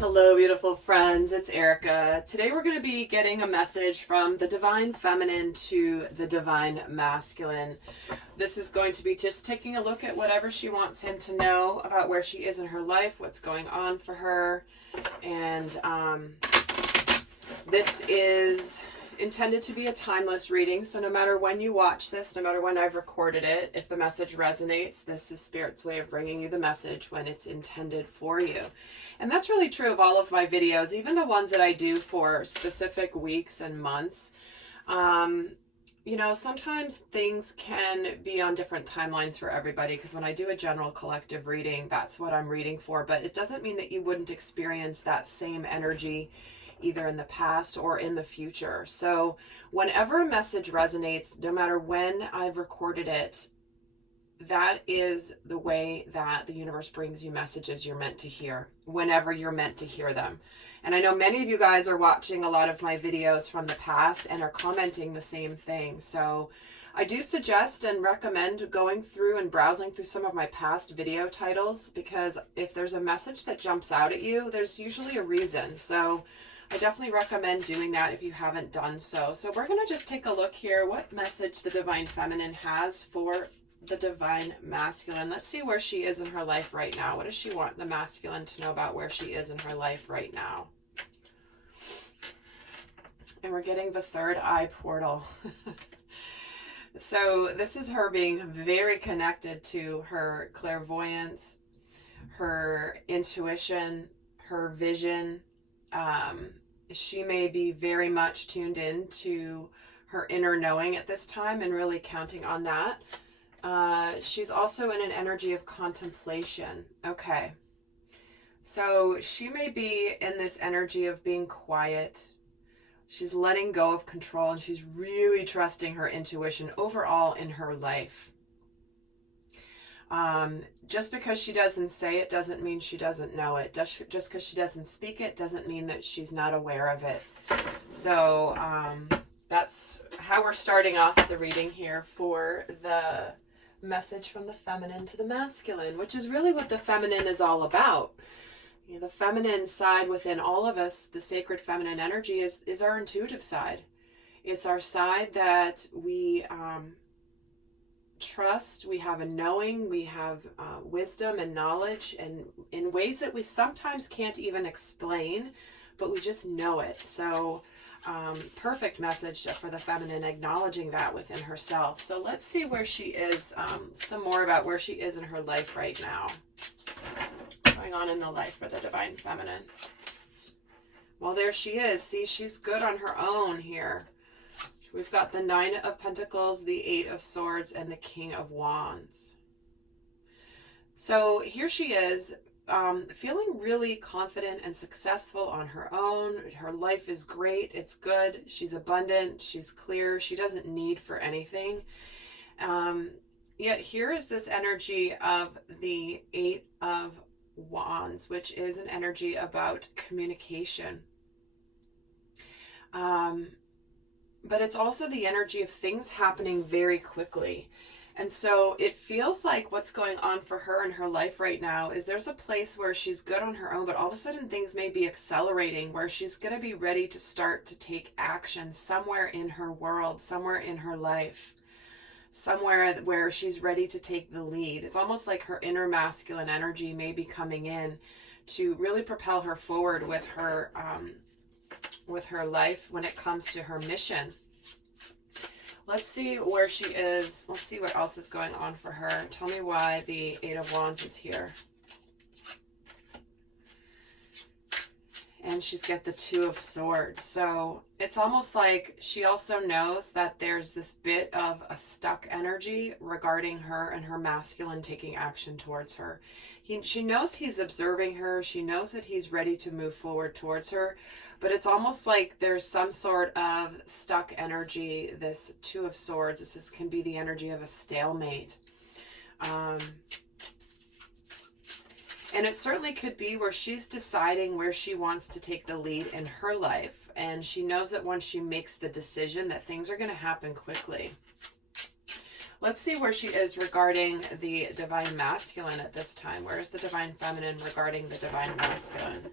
Hello, beautiful friends. It's Erika. Today we're going to be getting a message from the Divine Feminine to the Divine Masculine. This is going to be just taking a look at whatever she wants him to know about where she is in her life, what's going on for her. And this is intended to be a timeless reading. So no matter when you watch this, no matter when I've recorded it, if the message resonates, this is Spirit's way of bringing you the message when it's intended for you. And that's really true of all of my videos, even the ones that I do for specific weeks and months. You know, sometimes things can be on different timelines for everybody, because when I do a general collective reading, that's what I'm reading for. But it doesn't mean that you wouldn't experience that same energy either in the past or in the future. So whenever a message resonates, no matter when I've recorded it, that is the way that the universe brings you messages you're meant to hear, whenever you're meant to hear them. And I know many of you guys are watching a lot of my videos from the past and are commenting the same thing. So I do suggest and recommend going through and browsing through some of my past video titles, because if there's a message that jumps out at you, there's usually a reason. So I definitely recommend doing that if you haven't done so. So we're going to just take a look here, what message the Divine Feminine has for the Divine Masculine. Let's see where she is in her life right now. What does she want the masculine to know about where she is in her life right now? And we're getting the third eye portal. So this is her being very connected to her clairvoyance, her intuition, her vision. She may be very much tuned in to her inner knowing at this time and really counting on that. She's also in an energy of contemplation. Okay. So she may be in this energy of being quiet. She's letting go of control, and she's really trusting her intuition overall in her life. Just because she doesn't say it doesn't mean she doesn't know it. Just because she doesn't speak it doesn't mean that she's not aware of it. So that's how we're starting off the reading here for the message from the feminine to the masculine, which is really what the feminine is all about. You know, the feminine side within all of us, the sacred feminine energy, is our intuitive side. It's our side that we trust, we have a knowing, we have wisdom and knowledge, and in ways that we sometimes can't even explain, but we just know it. So perfect message for the feminine, acknowledging that within herself. So let's see where she is, some more about where she is in her life right now. Going on in the life for the Divine Feminine. Well, there she is. See, she's good on her own here. We've got the 9 of Pentacles, the 8 of Swords, and the King of Wands. So here she is, feeling really confident and successful on her own. Her life is great. It's good. She's abundant. She's clear. She doesn't need for anything. Yet here is this energy of the 8 of Wands, which is an energy about communication. But it's also the energy of things happening very quickly. And so it feels like what's going on for her in her life right now is there's a place where she's good on her own, but all of a sudden things may be accelerating, where she's going to be ready to start to take action somewhere in her world, somewhere in her life, somewhere where she's ready to take the lead. It's almost like her inner masculine energy may be coming in to really propel her forward with her life when it comes to her mission. Let's see where she is. Let's see what else is going on for her. Tell me why the 8 of Wands is here. And she's got the 2 of Swords. So it's almost like she also knows that there's this bit of a stuck energy regarding her and her masculine taking action towards her. She knows he's observing her. She knows that he's ready to move forward towards her. But it's almost like there's some sort of stuck energy, this 2 of Swords. This can be the energy of a stalemate. And it certainly could be where she's deciding where she wants to take the lead in her life. And she knows that once she makes the decision that things are going to happen quickly. Let's see where she is regarding the Divine Masculine at this time. Where is the Divine Feminine regarding the Divine Masculine?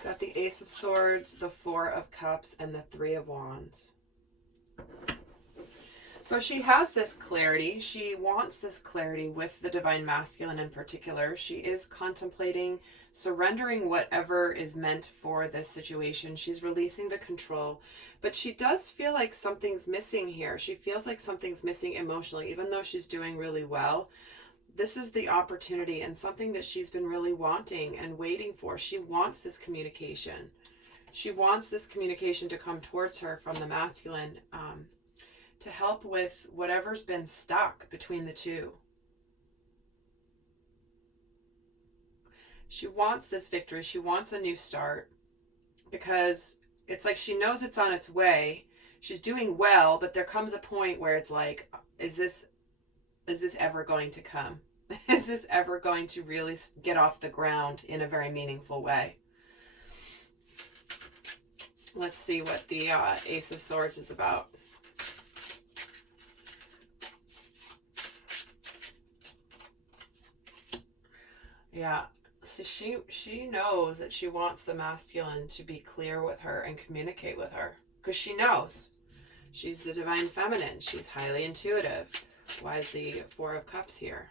She's got the Ace of Swords, the Four of Cups, and the Three of Wands. So she has this clarity. She wants this clarity with the Divine Masculine in particular. She is contemplating surrendering whatever is meant for this situation. She's releasing the control, but she does feel like something's missing here. She feels like something's missing emotionally, even though she's doing really well. This is the opportunity and something that she's been really wanting and waiting for. She wants this communication. She wants this communication to come towards her from the masculine, to help with whatever's been stuck between the two. She wants this victory. She wants a new start because it's like she knows it's on its way. She's doing well, but there comes a point where it's like, is this ever going to come? Is this ever going to really get off the ground in a very meaningful way? Let's see what the Ace of Swords is about. Yeah, so she knows that she wants the masculine to be clear with her and communicate with her, because she knows she's the divine feminine. She's highly intuitive. Why is the Four of Cups here?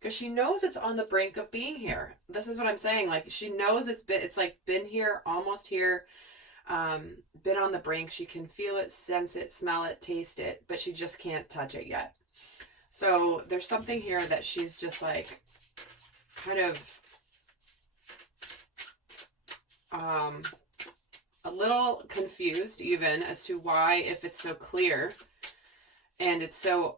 Because she knows it's on the brink of being here. This is what I'm saying. Like, she knows it's like been here, almost here, been on the brink. She can feel it, sense it, smell it, taste it, but she just can't touch it yet. So there's something here that she's just like, kind of a little confused even as to why, if it's so clear and it's so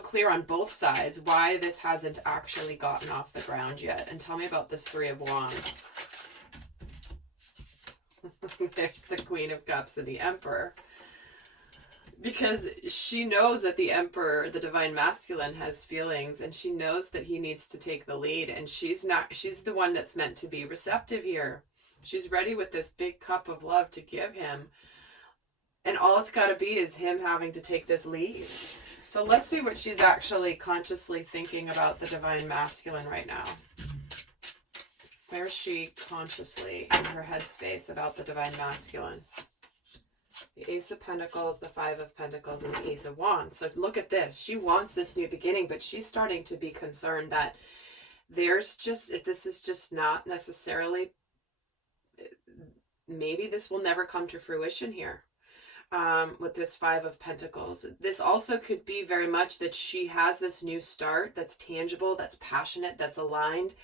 clear on both sides, why this hasn't actually gotten off the ground yet. And tell me about this Three of Wands. There's the Queen of Cups and the Emperor. Because she knows that the Emperor, the divine masculine, has feelings, and she knows that he needs to take the lead, and she's the one that's meant to be receptive here. She's ready with this big cup of love to give him, and all it's got to be is him having to take this lead. So let's see what she's actually consciously thinking about the divine masculine right now. Where's she consciously in her headspace about the divine masculine? The Ace of Pentacles, the Five of Pentacles, and the Ace of Wands. So look at this. She wants this new beginning, but she's starting to be concerned that this is just not necessarily, maybe this will never come to fruition here. With this Five of Pentacles. This also could be very much that she has this new start that's tangible, that's passionate, that's aligned.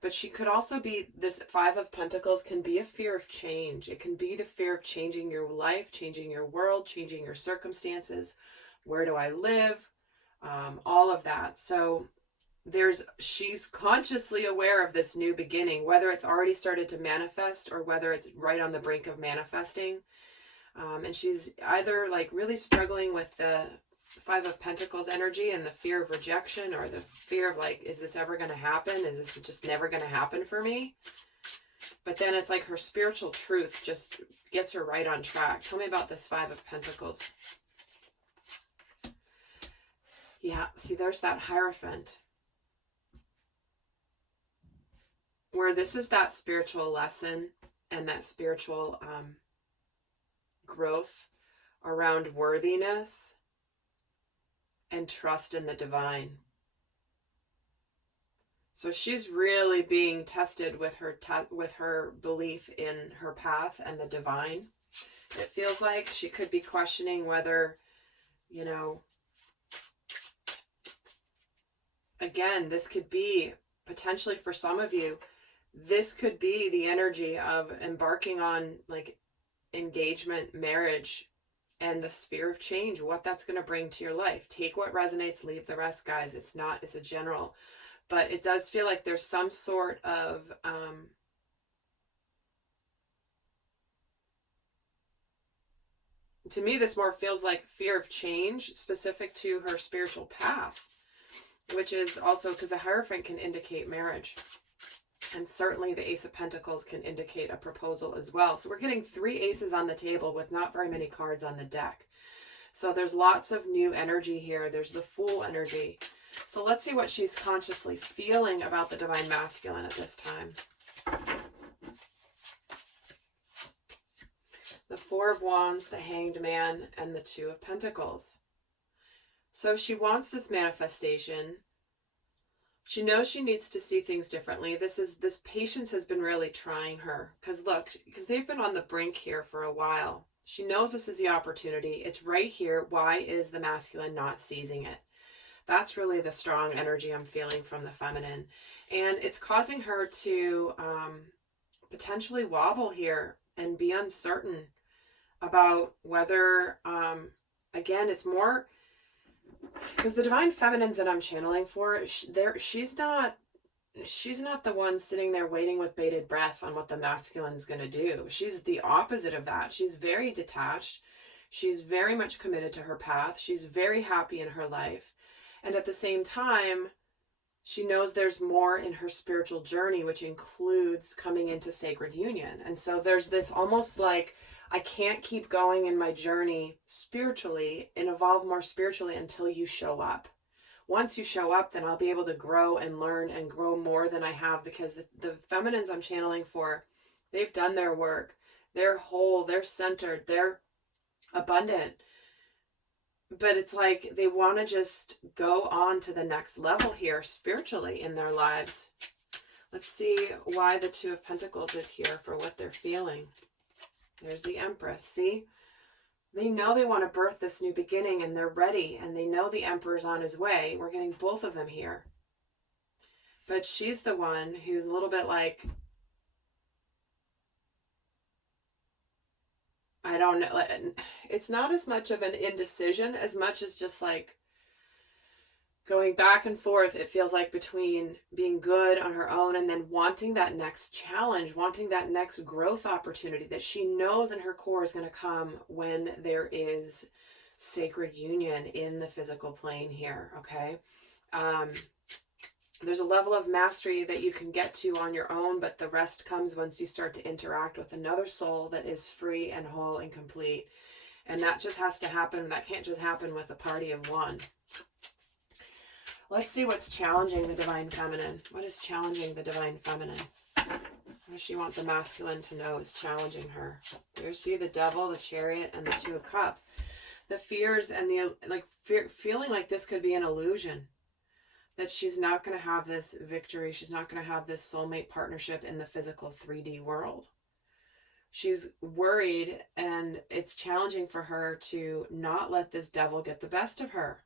But she could also be, this Five of Pentacles can be a fear of change. It can be the fear of changing your life, changing your world, changing your circumstances. Where do I live? All of that. So she's consciously aware of this new beginning, whether it's already started to manifest or whether it's right on the brink of manifesting. And she's either like really struggling with the Five of Pentacles energy and the fear of rejection, or the fear of like, is this ever going to happen? Is this just never going to happen for me? But then it's like her spiritual truth just gets her right on track. Tell me about this Five of Pentacles. Yeah, see, there's that Hierophant. Where this is that spiritual lesson and that spiritual growth around worthiness and trust in the divine. So she's really being tested with her belief in her path and the divine. It feels like she could be questioning whether, again, this could be potentially for some of you, this could be the energy of embarking on like engagement, marriage, and the sphere of change, what that's going to bring to your life. Take what resonates, leave the rest, guys. It's a general, but it does feel like there's some sort of to me, this more feels like fear of change specific to her spiritual path, which is also because the Hierophant can indicate marriage. And certainly the Ace of Pentacles can indicate a proposal as well. So we're getting 3 aces on the table with not very many cards on the deck. So there's lots of new energy here. There's the Fool energy. So let's see what she's consciously feeling about the divine masculine at this time. the Four of Wands, the Hanged Man, and the Two of Pentacles. So she wants this manifestation. She knows she needs to see things differently. This patience has been really trying her. Because look, because they've been on the brink here for a while. She knows this is the opportunity. It's right here. Why is the masculine not seizing it? That's really the strong energy I'm feeling from the feminine. And it's causing her to potentially wobble here and be uncertain about whether, again, it's more, because the divine feminines that I'm channeling for, she's not the one sitting there waiting with bated breath on what the masculine's going to do. She's the opposite of that. She's very detached. She's very much committed to her path. She's very happy in her life. And at the same time, she knows there's more in her spiritual journey, which includes coming into sacred union. And so there's this almost like, I can't keep going in my journey spiritually and evolve more spiritually until you show up. Once you show up, then I'll be able to grow and learn and grow more than I have, because the feminines I'm channeling for, they've done their work. They're whole, they're centered, they're abundant. But it's like they want to just go on to the next level here spiritually in their lives. Let's see why the Two of Pentacles is here for what they're feeling. There's the Empress. See? They know they want to birth this new beginning and they're ready, and they know the Emperor's on his way. We're getting both of them here. But she's the one who's a little bit like, I don't know. It's not as much of an indecision as much as just like going back and forth. It feels like between being good on her own and then wanting that next challenge, wanting that next growth opportunity that she knows in her core is going to come when there is sacred union in the physical plane here. Okay. There's a level of mastery that you can get to on your own, but the rest comes once you start to interact with another soul that is free and whole and complete. And that just has to happen. That can't just happen with a party of one. Let's see what's challenging the divine feminine. What is challenging the divine feminine? What does she want the masculine to know is challenging her? There's the Devil, the Chariot, and the Two of Cups. The fears and the feeling like this could be an illusion. That she's not going to have this victory. She's not going to have this soulmate partnership in the physical 3D world. She's worried, and it's challenging for her to not let this devil get the best of her.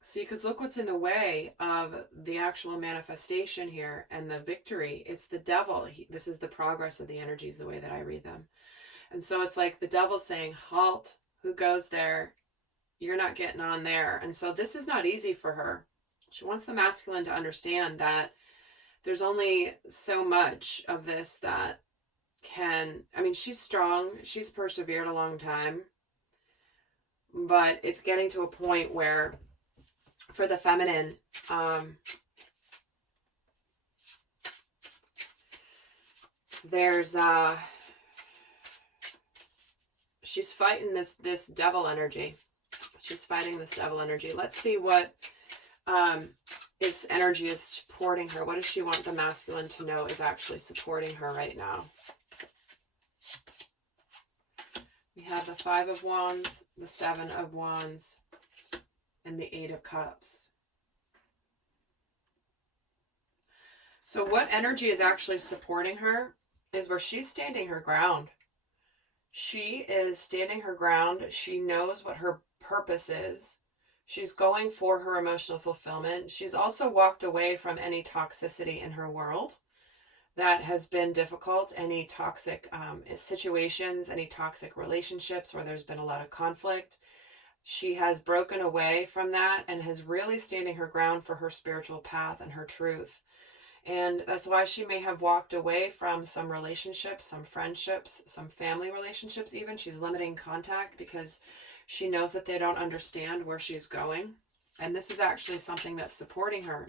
See, because look what's in the way of the actual manifestation here and the victory. It's the devil. This is the progress of the energies, the way that I read them. And so it's like the devil's saying, halt, who goes there? You're not getting on there. And so this is not easy for her. She wants the masculine to understand that there's only so much of this that can, I mean, she's strong. She's persevered a long time. But it's getting to a point where for the feminine, there's she's fighting this devil energy. She's fighting this devil energy. Let's see what this energy is supporting her. What does she want the masculine to know is actually supporting her right now? We have the Five of Wands, the Seven of Wands, and the Eight of Cups. So what energy is actually supporting her is where she's standing her ground. She is standing her ground. She knows what her purpose is. She's going for her emotional fulfillment. She's also walked away from any toxicity in her world that has been difficult, any toxic situations, any toxic relationships where there's been a lot of conflict. She has broken away from that and is really standing her ground for her spiritual path and her truth. And that's why she may have walked away from some relationships, some friendships, some family relationships even. She's limiting contact because she knows that they don't understand where she's going. And this is actually something that's supporting her.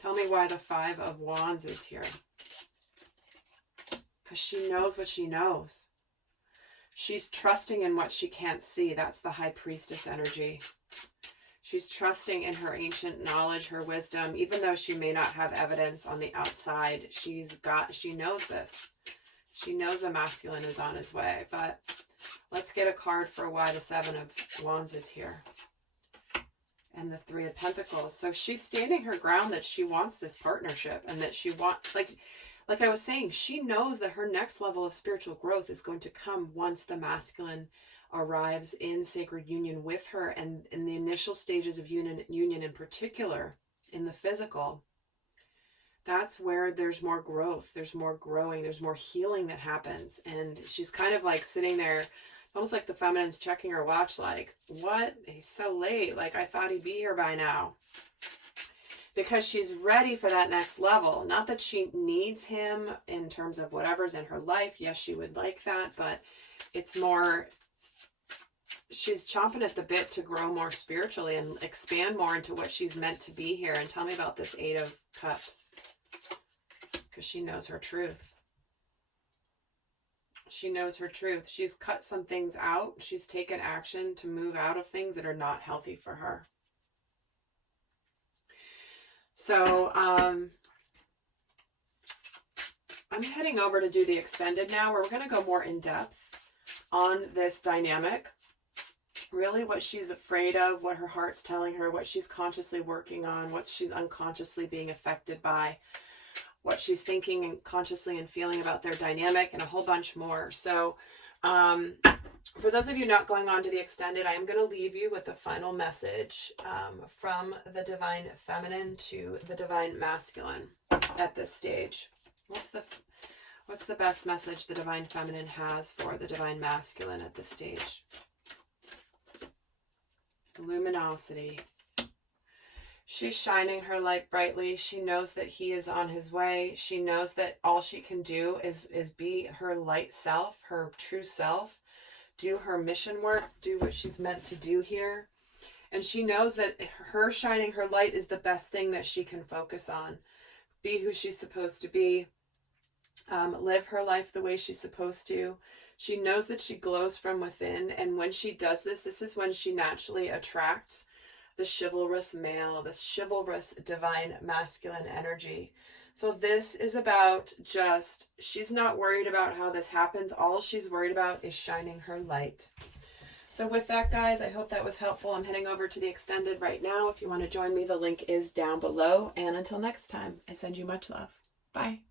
Tell me why the Five of Wands is here. Because she knows what she knows. She's trusting in what she can't see. That's the High Priestess energy. She's trusting in her ancient knowledge, her wisdom, even though she may not have evidence on the outside. She knows this. She knows the masculine is on his way, but let's get a card for why the Seven of Wands is here. And the Three of Pentacles. So she's standing her ground that she wants this partnership, and that she wants, like I was saying, she knows that her next level of spiritual growth is going to come once the masculine arrives in sacred union with her, and in the initial stages of union in particular, in the physical. That's where there's more growth, there's more growing, there's more healing that happens. And she's kind of like sitting there, almost like the feminine's checking her watch, like, what? He's so late. Like, I thought he'd be here by now. Because she's ready for that next level. Not that she needs him in terms of whatever's in her life. Yes, she would like that, but it's more, she's chomping at the bit to grow more spiritually and expand more into what she's meant to be here. And tell me about this Eight of Cups. Because she knows her truth. She knows her truth. She's cut some things out. She's taken action to move out of things that are not healthy for her. So, I'm heading over to do the extended now, where we're going to go more in depth on this dynamic. Really what she's afraid of, what her heart's telling her, what she's consciously working on, what she's unconsciously being affected by, what she's thinking and consciously and feeling about their dynamic, and a whole bunch more. So for those of you not going on to the extended, I am going to leave you with a final message from the divine feminine to the divine masculine at this stage. What's the best message the divine feminine has for the divine masculine at this stage? Luminosity. She's shining her light brightly. She knows that he is on his way. She knows that all she can do is be her light self, her true self, do her mission work, do what she's meant to do here. And she knows that her shining her light is the best thing that she can focus on. Be who she's supposed to be. Live her life the way she's supposed to. She knows that she glows from within. And when she does this, this is when she naturally attracts the chivalrous male, this chivalrous divine masculine energy. So this is about just, she's not worried about how this happens. All she's worried about is shining her light. So with that, guys, I hope that was helpful. I'm heading over to the extended right now. If you want to join me, the link is down below. And until next time, I send you much love. Bye.